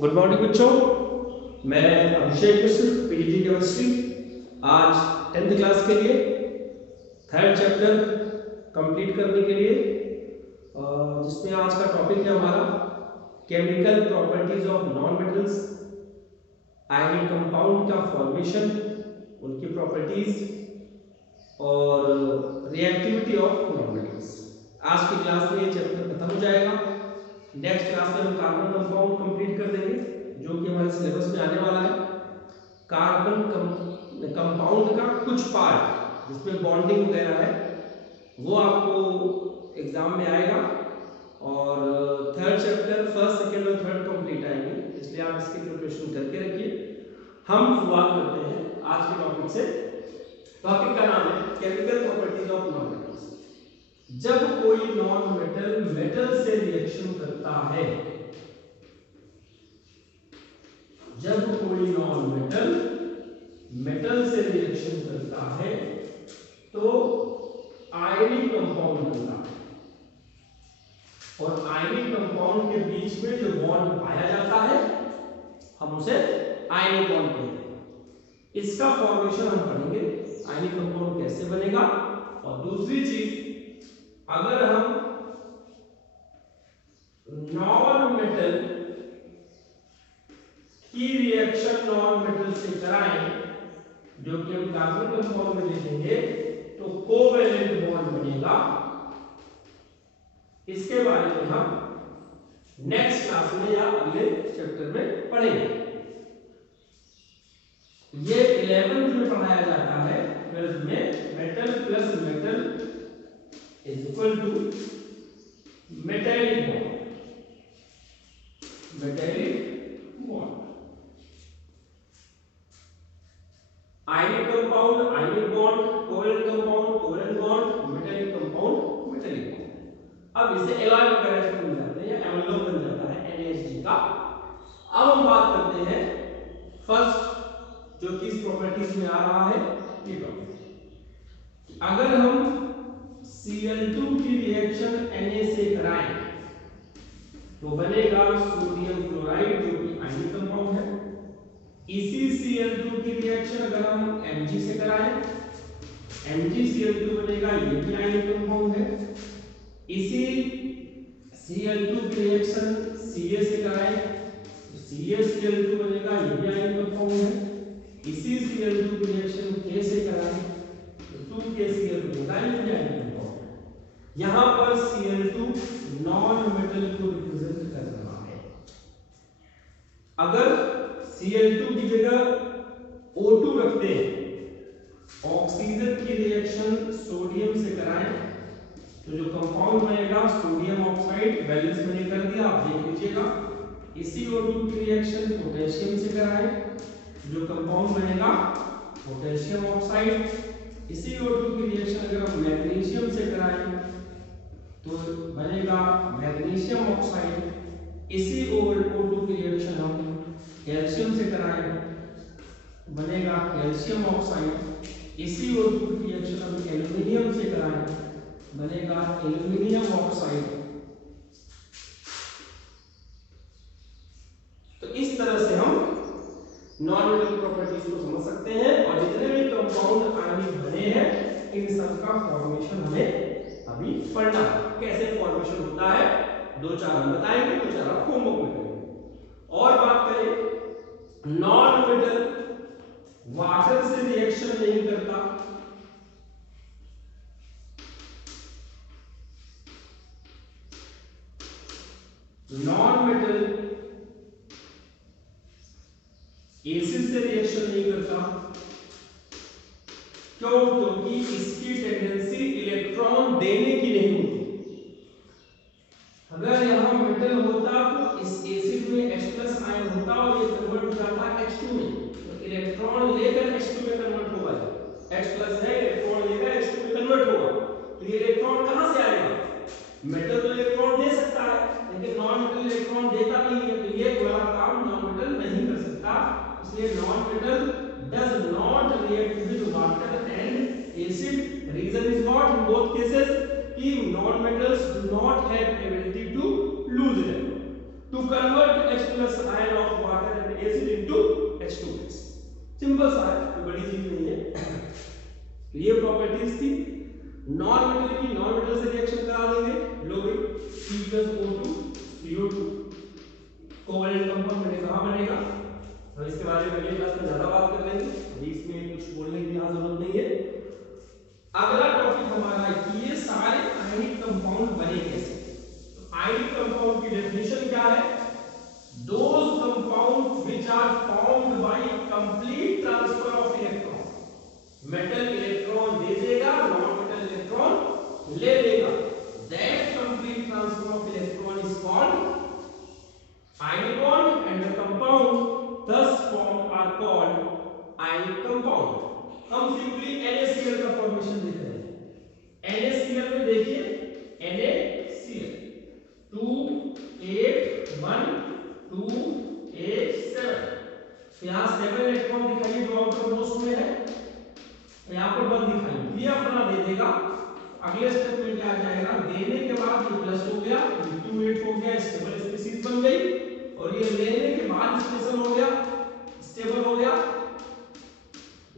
Good morning बच्चों, मैं अभिषेक मिश्र PGT chemistry. आज 10th क्लास के लिए थर्ड चैप्टर कंप्लीट करने के लिए जिसमें आज का टॉपिक है हमारा chemical properties of non metals, ionic compound का फॉर्मेशन, उनकी प्रॉपर्टीज और रिएक्टिविटी ऑफ नॉन मेटल्स। आज की क्लास में ये चैप्टर खत्म हो जाएगा। नेक्स्ट क्लास में हम कार्बन कंपाउंड कंप्लीट कर देंगे जो कि हमारे सिलेबस में आने वाला है। कार्बन कंपाउंड का कुछ पार्ट जिसमें बॉन्डिंग वगैरह है वो आपको एग्जाम में आएगा और थर्ड चैप्टर फर्स्ट, सेकंड और थर्ड कंप्लीट आएंगे, इसलिए आप इसकी प्रिपरेशन करके रखिए। हम शुरुआत करते हैं आज के टॉपिक से। टॉपिक का नाम है chemical properties of non metals. जब कोई नॉन मेटल मेटल से रिएक्शन करता है, जब कोई नॉन मेटल मेटल से रिएक्शन करता है तो आयनिक कंपाउंड बनता है, और आयनिक कंपाउंड के बीच में जो बॉन्ड पाया जाता है हम उसे आयनिक बॉन्ड कहते हैं। इसका फॉर्मेशन हम पढ़ेंगे, आयनिक कंपाउंड कैसे बनेगा। और दूसरी चीज, अगर हम नॉन मेटल की रिएक्शन नॉन मेटल से कराएं, जो कि हम कार्बन कंपाउंड में देखेंगे, तो कोवेलेंट बॉन्ड बनेगा। इसके बारे में हम नेक्स्ट क्लास में या अगले चैप्टर में पढ़ेंगे। ये 11th में पढ़ाया जाता है, 12th में metal plus metal is equal to metallic bond, metallic bond, ionic compound ionic bond, covalent compound covalent bond, metallic compound metallic bond। अब इसे एलॉय वगैरह से बन जाते हैं या एमोलॉग बन जाता है NaHG का। अब हम बात करते हैं फर्स्ट जो कि इस प्रॉपर्टीज में आ रहा है, ये टॉपिक। अगर हम Cl2 की रिएक्शन Na से कराएं तो बनेगा सोडियम क्लोराइड जो कि आयनिक कंपाउंड है। इसी Cl2 की रिएक्शन अगर हम Mg से कराएं, MgCl2 बनेगा, ये भी आयनिक कंपाउंड है। इसी Cl2 की रिएक्शन Ca से कराएं तो CaCl2 बनेगा, ये भी आयनिक कंपाउंड है। इसी Cl2 की रिएक्शन K से कराएं तो 2KCl बनेगा, ये भी आयनिक। यहां पर Cl2 नॉन मेटल को रिप्रेजेंट कर रहा है। अगर Cl2 की जगह O2 रखते हैं, ऑक्सीजन की रिएक्शन सोडियम से कराएं तो जो कंपाउंड बनेगा सोडियम ऑक्साइड, बैलेंस मैंने कर दिया, आप देख लीजिएगा। इसी O2 की रिएक्शन पोटेशियम से कराएं, जो कंपाउंड बनेगा पोटेशियम ऑक्साइड। इसी O2 की रिएक्शन अगर हम मैग्नीशियम से कराएं तो बनेगा मैग्नीशियम ऑक्साइड। इसी O2 की रिएक्शन हम कैल्शियम से कराएं बनेगा कैल्शियम ऑक्साइड। इसी O2 की रिएक्शन हम एल्युमिनियम से कराएं बनेगा एल्युमिनियम ऑक्साइड। तो इस तरह से हम नॉन मेटल प्रॉपर्टीज को समझ सकते हैं, और जितने भी कंपाउंड आयनिक बने हैं इन सब का फॉर्मेशन हमें अभी पढ़ना है। कैसे फॉर्मेशन होता है 2-4 हम बताएंगे, 2-4 आप होमवर्क में करेंगे। और बात करें, नॉन मेटल वाटर से रिएक्शन नहीं करता, नॉन मेटल एसिड से रिएक्शन नहीं करता। क्यों? क्योंकि इसकी टेंडेंसी इलेक्ट्रॉन देने की नहीं होती। अगर यहां मेटल होता तो इस एसिड में H+ आयन होता और ये कन्वर्ट हो जाता H2 में, तो इलेक्ट्रॉन लेकर H2 में कन्वर्ट होगा। H+ है, इलेक्ट्रॉन लेकर H2 में कन्वर्ट होगा, तो ये इलेक्ट्रॉन कहां से आएगा? मेटल तो इलेक्ट्रॉन दे सकता है, लेकिन नॉन मेटल इलेक्ट्रॉन देता नहीं है, तो ये वाला काम नॉन मेटल नहीं कर सकता। इसलिए non metal does not react with water and acid. Reason is what? In both cases कि non-metals do not have ability to lose electron. To convert H+ ion of properties थी। Non metal की non metal से reaction करा देंगे, लो भाई C+O2 CO2 covalent compound मैंने कहा बनेगा। हम इसके बारे में अगले क्लास में ज्यादा बात कर लेंगे, अभी इसमें कुछ बोलने की यहाँ जरूरत नहीं है। अगला टॉपिक हमारा है कि ये सारे आयनिक कंपाउंड बने कैसे। तो आयनिक कंपाउंड की डेफिनेशन क्या है? Those compound which are formed by complete transfer of electron. Metal electron दे देगा, नॉन मेटल इलेक्ट्रॉन ले लेगा, that complete transfer of electron is called ionic bond, and the compound thus formed are called ionic compound. हम simply NaCl का formation देख रहे हैं। NaCl में देखिए NaCl 2 8 1 2 8 7, यहाँ 7 इलेक्ट्रॉन दिखाइए जो आउटर मोस्ट में है, यहाँ पर 1 दिखाइए, ये अपना दे देगा। अगले स्टेप में क्या आ जाएगा, देने के बाद ये प्लस हो गया, 2 8 हो गया, स्टेबल स्पीशीज बन गई, और ये लेने के बाद स्टेबल हो गया, स्टेबल हो गया,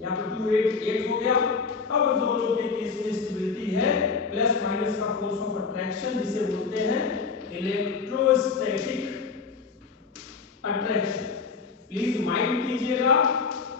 यहाँ पर 2 8 8 हो गया। अब दोनों के केस में स्टेबिलिटी है, प्लस माइनस का फोर्स ऑफ अट्रैक्शन जिसे बोलते हैं इलेक्ट्रोस्टैटिक अट्रैक्शन। प्लीज माइंड कीजिएगा,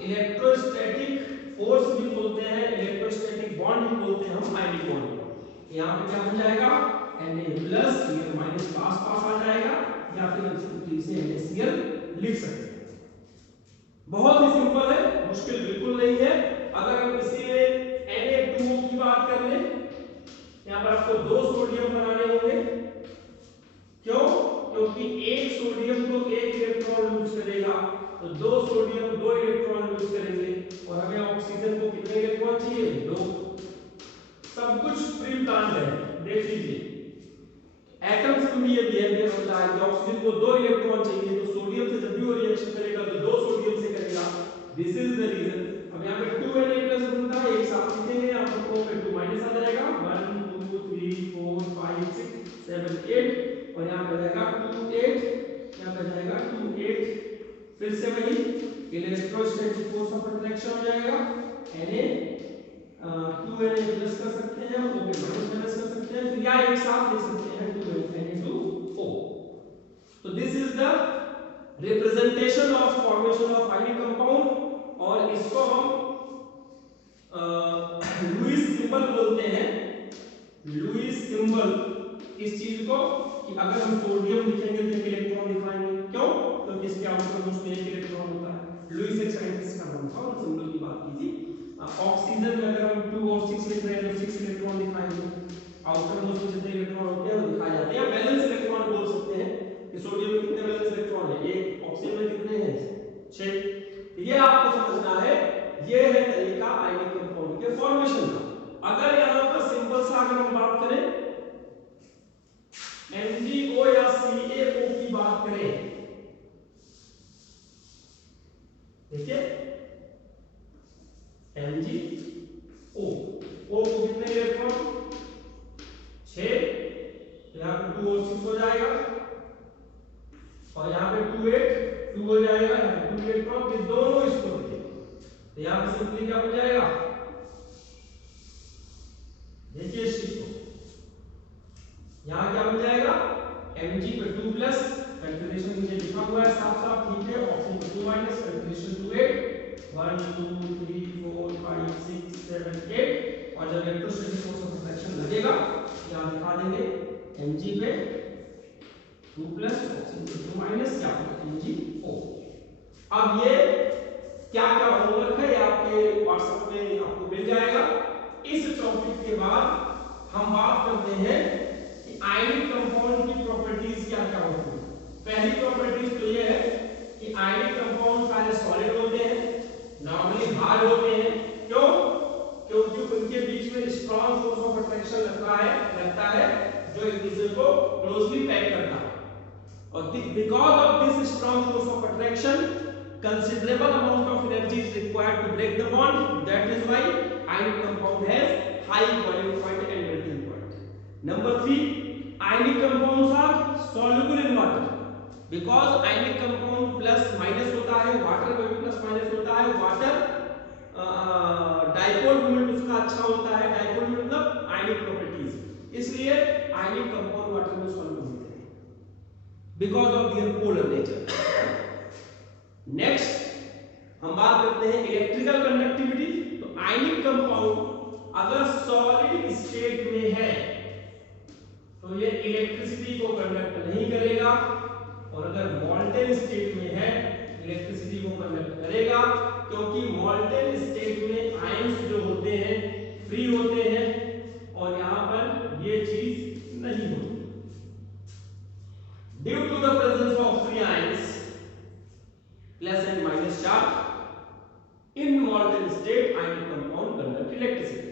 इलेक्ट्रोस्टैटिक फोर्स भी बोलते हैं, इलेक्ट्रोस्टैटिक बॉन्ड भी बोलते हैं हम आयनिक बॉन्ड को। यहाँ पे क्या हो जाएगा, Na+, ये माइनस पास पास आ जाएगा, या फिर इसे NaCl लिख सकते हैं। बहुत ही सिंपल है, मुश्किल बिल्कुल नहीं है। अगर हम इसी में Na2O की बात कर लें, यहाँ पर आपको 2 सोडियम बनाने होंगे। क्यों? क्योंकि एक सोडियम तो 1 इलेक्ट्रॉन लूज करेगा, तो 2 सोडियम 2 इलेक्ट्रॉन लूज करेंगे, और हमें ऑक्सीजन को कितने इलेक्ट्रॉन चाहिए, 2। सब कुछ प्री प्लान्ड है, देख लीजिए। एटम्स में भी ये बिहेवियर होता है कि ऑक्सीजन को 2 इलेक्ट्रॉन चाहिए, तो सोडियम से जब भी वो रिएक्शन करेगा तो 2 सोडियम से करेगा। This is the reason. अब यहाँ पे 2Na+ बनता है, एक साथ लिखेंगे, आपको 2 माइनस आ जाएगा, 1 2 3 4 5 6 7 8, और यहाँ पे जाएगा 2 8, यहाँ पे जाएगा 2 8, फिर से वही इलेक्ट्रोस्टैटिक फोर्स ऑफ अट्रैक्शन हो जाएगा। Na 2Na+ कर सकते हैं, O पे माइनस कर सकते हैं, फिर या एक साथ ले सकते हैं 2Na2O। तो this is the representation of formation of ionic compound, और इसको हम लुईस सिंबल बोलते हैं। लुईस सिंबल इस चीज को, कि अगर हम सोडियम लिखेंगे तो 1 इलेक्ट्रॉन दिखाएंगे। क्यों? क्योंकि इसके आउटर मोस्ट में 1 इलेक्ट्रॉन होता है। लुईस एक साइंटिस्ट का नाम था, और सिंबल की बात की थी। ऑक्सीजन में अगर हम 2 और 6 लिख रहे हैं तो 6 इलेक्ट्रॉन दिखाएंगे, आउटर मोस्ट में जितने इलेक्ट्रॉन होते हैं वो दिखाए जाते हैं। या बैलेंस इलेक्ट्रॉन बोल सकते हैं कि सोडियम में कितने बैलेंस इलेक्ट्रॉन है, एक, ऑक्सीजन में कितने हैं, 6। ये आपको समझना है, ये है तरीका आयनिक कंपाउंड के फॉर्मेशन का। अगर यहां पर सिंपल सा अगर हम बात करें MgO या CaO की बात करें, देखिए MgO, O को कितने इलेक्ट्रॉन, 6, यहाँ पे 2 और 6 हो जाएगा, और यहाँ पे 2 8 2 हो जाएगा, यहाँ पे 2 इलेक्ट्रॉन, फिर दोनों इसको देखिए, तो यहाँ पे सिंपली क्या हो जाएगा, देखिए इस चीज को, यहाँ क्या हो जाएगा, Mg पे 2+, कंफर्मेशन नीचे लिखा हुआ है साफ साफ, ठीक है, ऑक्सीजन पे 2- कंफर्मेशन 2 8 1 2 3 4 5 6 7 8, और जब इलेक्ट्रोस्टैटिक फोर्स ऑफ अट्रैक्शन लगेगा, यहाँ दिखा देंगे Mg पे 2+, ऑक्सीजन पे 2- या MgO। अब ये क्या क्या होमवर्क है, आपके व्हाट्सएप में आपको मिल जाएगा। इस टॉपिक के बाद हम बात करते हैं कि आयनिक कंपाउंड की प्रॉपर्टीज क्या क्या होती है। पहली प्रॉपर्टीज तो ये है कि आयनिक कंपाउंड सारे सॉलिड होते हैं, नॉर्मली हार्ड होते हैं। क्यों? क्योंकि उनके बीच में स्ट्रॉन्ग फोर्स ऑफ अट्रैक्शन लगता है जो एक दूसरे को क्लोजली पैक करता है, और because of this strong force of attraction considerable amount of energy is required to break the bond. That is why ionic compound has high boiling point and melting point. Number 3, ionic compounds are soluble in water. Because ionic compound plus minus होता है, water में भी plus minus होता है। water dipole moment उसका अच्छा होता है, because of their polar nature. Next हम बात करते हैं इलेक्ट्रिकल कंडक्टिविटी। तो आयनिक कंपाउंड अगर सॉलिड स्टेट में है तो ये इलेक्ट्रिसिटी को कंडक्ट नहीं करेगा, और अगर मॉल्टेन स्टेट में है इलेक्ट्रिसिटी को कंडक्ट करेगा, क्योंकि मॉल्टेन स्टेट में आयंस जो होते हैं फ्री होते हैं और यहां पर ये चीज नहीं होती। Due to the presence of free ions plus and minus charge in molten state ionic compound conduct electricity,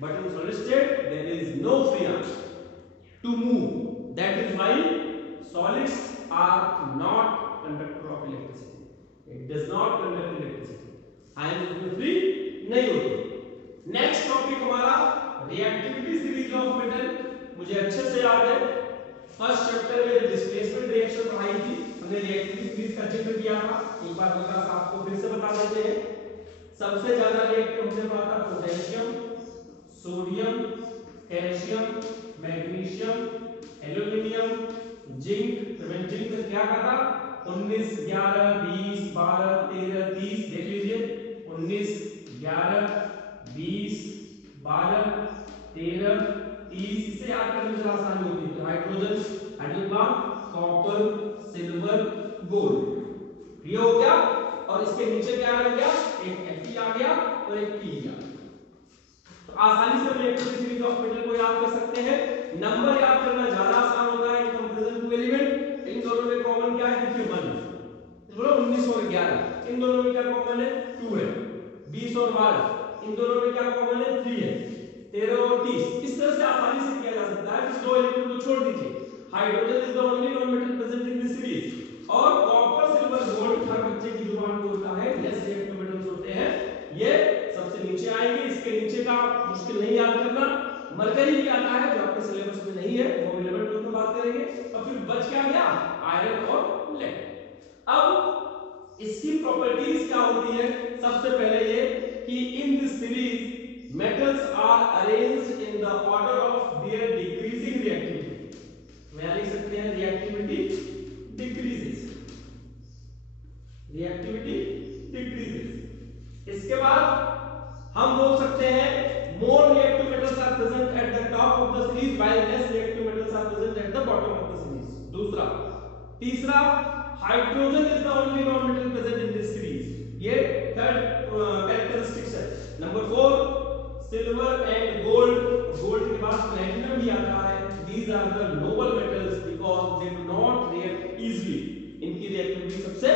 but in solid state there is no free ions to move. That is why solids are not conductor of electricity. It does not conduct electricity. Ions उसमें free नहीं होते। Next topic हमारा reactivity series of metal। मुझे अच्छे से याद है first chapter में डिस्प्लेसमेंट रिएक्शन पढ़ाई थी, हमने रिएक्टिविटी सीरीज का जिक्र किया था। एक बार हल्का सा आपको फिर से बता देते हैं। सबसे ज्यादा रिएक्टिव हमने पढ़ा था potassium, sodium, calcium, magnesium, aluminium, zinc. Zinc में क्या कहा था? 19, 11, 20, 12, 13, 30। देख लीजिए 19, 11, 20, 12, 13, 30। इसे याद करने में आसानी होती है। तो हाइड्रोजन, हाइड्रोजन बाद कॉपर, सिल्वर, गोल्ड, ये हो गया। और इसके नीचे क्या आ गया? एक Fe आ गया और एक P आ गया। आसानी से इलेक्ट्रिक सीरीज ऑफ मेटल को याद कर सकते हैं। नंबर याद करना ज्यादा आसान होता है इन कंपैरिजन टू एलिमेंट। इन दोनों में कॉमन क्या है? देखिए 1, बोलो 19 और 11। इन दोनों में क्या कॉमन है? 2 है। 20 और 12 इन दोनों में क्या कॉमन है? 3 है। 13 और 30। इस तरह से आसानी से किया जा सकता है। इस दो एलिमेंट को छोड़ दीजिए। Hydrogen is the only non metal present in this series. और कॉपर, सिल्वर, गोल्ड हर बच्चे की जुबान पे होता है, लेस रिएक्टिव मेटल्स होते हैं, ये सबसे नीचे आएंगे। इसके नीचे का मुश्किल नहीं याद करना। मरकरी भी आता है जो आपके सिलेबस में नहीं है, वो 11 में बात करेंगे। और फिर बच क्या गया? आयरन और लेड। अब इसकी प्रॉपर्टीज क्या होती है? सबसे पहले ये कि in this series metals are arranged in the order of their decreasing reactivity. मैं लिख सकते हैं रिएक्टिविटी डिक्रीजेस, रिएक्टिविटी डिक्रीजेस। इसके बाद हम बोल सकते हैं more reactive metals are present at the top of the series while less reactive metals are present at the bottom of the series। दूसरा। तीसरा, hydrogen is the only non metal present in this series। ये third characteristics है। Number 4, silver and gold, gold के बाद platinum भी आता है। These are the noble metals because they do not react easily। इनकी रिएक्टिविटी सबसे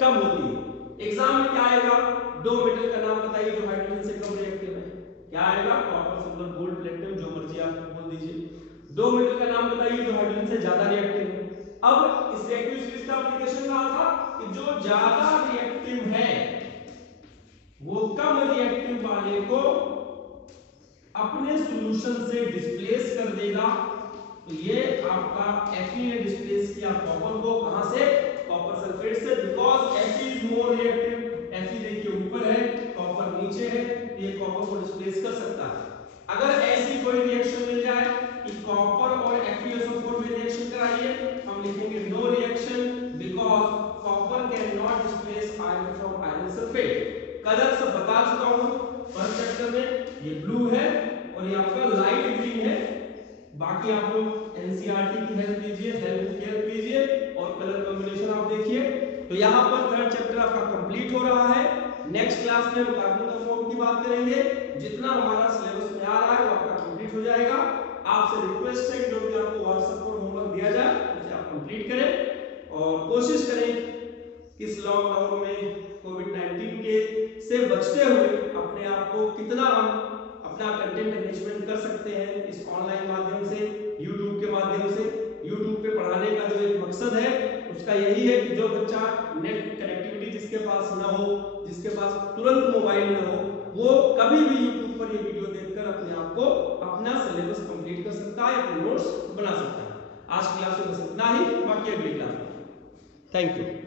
कम होती है। एग्जाम में क्या आएगा? दो मेटल का नाम बताइए जो हाइड्रोजन से कम रिएक्टिव है। क्या आएगा? कॉपर, सिल्वर, गोल्ड, प्लैटिनम, जो मर्जी आप बोल दीजिए। दो मेटल का नाम बताइए जो हाइड्रोजन से ज्यादा रिएक्टिव है। अब इस रिएक्टिव सीरीज का एप्लीकेशन कहां था? कि जो ज्यादा रिएक्टिव है वो कम रिएक्टिव वाले को अपने सॉल्यूशन से डिस्प्लेस कर देगा। तो ये आपका Fe ने डिस्प्लेस किया कॉपर को। कहां से? कॉपर सल्फेट से, because Fe is more reactive. Fe देखिए ऊपर है, कॉपर नीचे है, ये कॉपर को डिस्प्लेस कर सकता है। अगर ऐसी कोई रिएक्शन मिल जाए कि कॉपर और FeSO4 में रिएक्शन कराइए, हम लिखेंगे no reaction because copper can not displace iron from iron sulphate. Colour सब बता चुका हूं फर्स्ट चैप्टर में। ये ब्लू है और ये आपका लाइट ग्रीन है। बाकी आप लोग एनसीईआरटी की हेल्प लीजिए, हेल्प लीजिए और कलर कॉम्बिनेशन आप देखिए। तो यहाँ पर थर्ड चैप्टर आपका कंप्लीट हो रहा है। नेक्स्ट क्लास में हम कार्बन का फॉर्म की बात करेंगे। जितना हमारा सिलेबस में आ रहा है वो आपका कंप्लीट हो जाएगा। आपसे रिक्वेस्ट है कि जो भी आपको व्हाट्सएप पर होमवर्क दिया जाए उसे आप कंप्लीट करें और कोशिश करें इस लॉकडाउन में कोविड-19 के से बचते हुए अपने आप को कितना हम अपना कंटेंट एनरिचमेंट कर सकते हैं इस ऑनलाइन माध्यम से, YouTube के माध्यम से। YouTube पे पढ़ाने का जो एक मकसद है उसका यही है कि जो बच्चा नेट कनेक्टिविटी जिसके पास ना हो, जिसके पास तुरंत मोबाइल ना हो, वो कभी भी YouTube पर ये वीडियो देखकर अपने आप को अपना सिलेबस कंप्लीट कर सकता है, अपने नोट्स बना सकता है। आज क्लास में बस इतना ही, बाकी अगली क्लास में। Thank you.